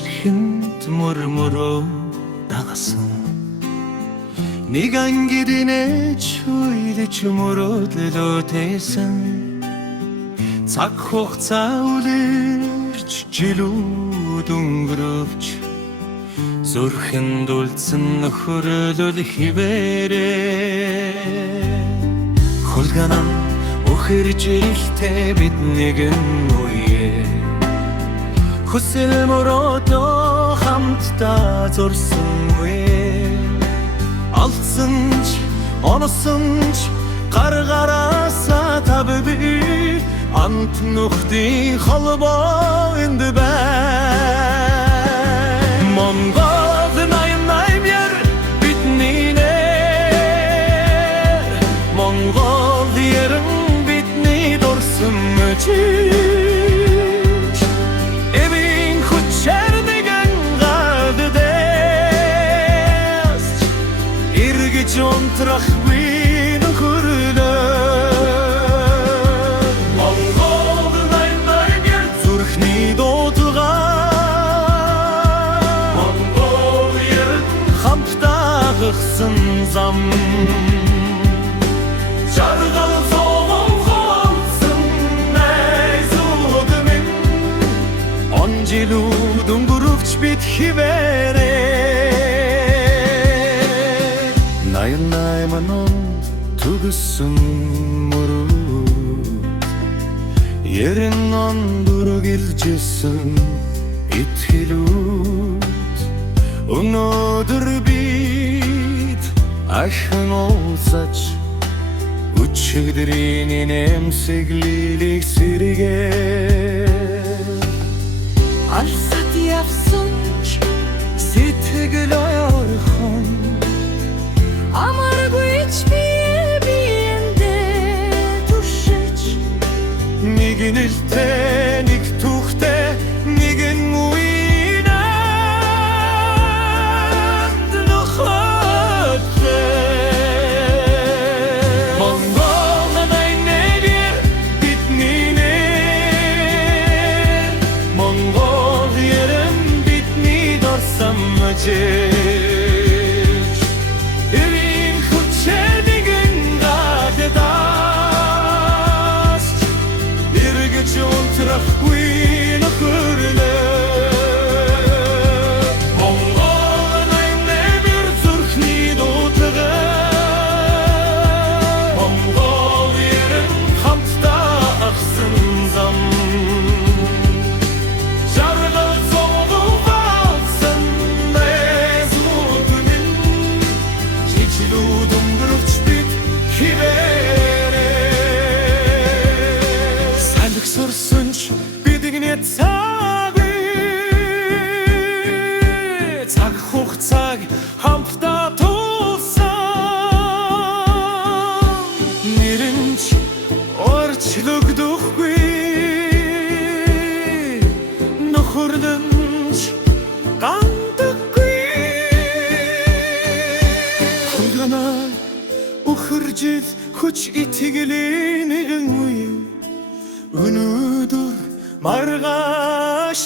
шалхинд мурмуроо дагасан нэг ангидинэж үйлж мөрөөдлөөтэйсэн цаг хугацаа үлэрч жилүүд өнгөрөвч зүрхэнд үлдсэн нөхөрлөл хിവэрээ хулганаа ухирж ихтэй бид нэгэн үе хүсэл мөрөөдөө хамтдаа зурсан үе алдсан ч оносон ч гаргараасаа табби ант нүхти холбоо энд бай Монгол наймер бидний нэр Монгол яран бидний дурсан мөчиж эвийн хүчэрнэгэн гаддэс эргэж унтрах вин хүрнэ Монгол наймер зүрхний дуудгаа Монгол яран хамтдаа гахсан зам жаргал зовон хавсан найзууд минь он жилүүд өнгөрөвч бид хിവэрээ 88 он төгссөн мөрөө 90 он дүргэлжсэн итгэлүүд өнөөдөр бид ахин уулзаж өчигдрийн нэмсэглэлийг сэргээ алсад явсан ч сэтгэл ойрхон амаргүйч биендээ туршиж нэг нэлтэй нэг түүхтэй нэгэн үеинд нөхөдлөө Монгол наймер бидний нэр Монгол яран бидний дурсан мөчиж эвийн хүчэрнэгэн гаддаас эргэж унтрахгүй нөхөрлөө Монгол наймер зүрхний дуудгаа Монгол яран хамтдаа ахсан зам жаргал зовон хавсан найзууд минь жилүүд өнгөрөвч бид хിവэрээ салхисарсан ч бидгний цаг хугацааг хамтдаа туулсан нэрэнч орчлогдохгүй нөхөрлөнч гандаггүй хулганаа ухиржил хүч итгэлийн үе өнөөдөр маргааш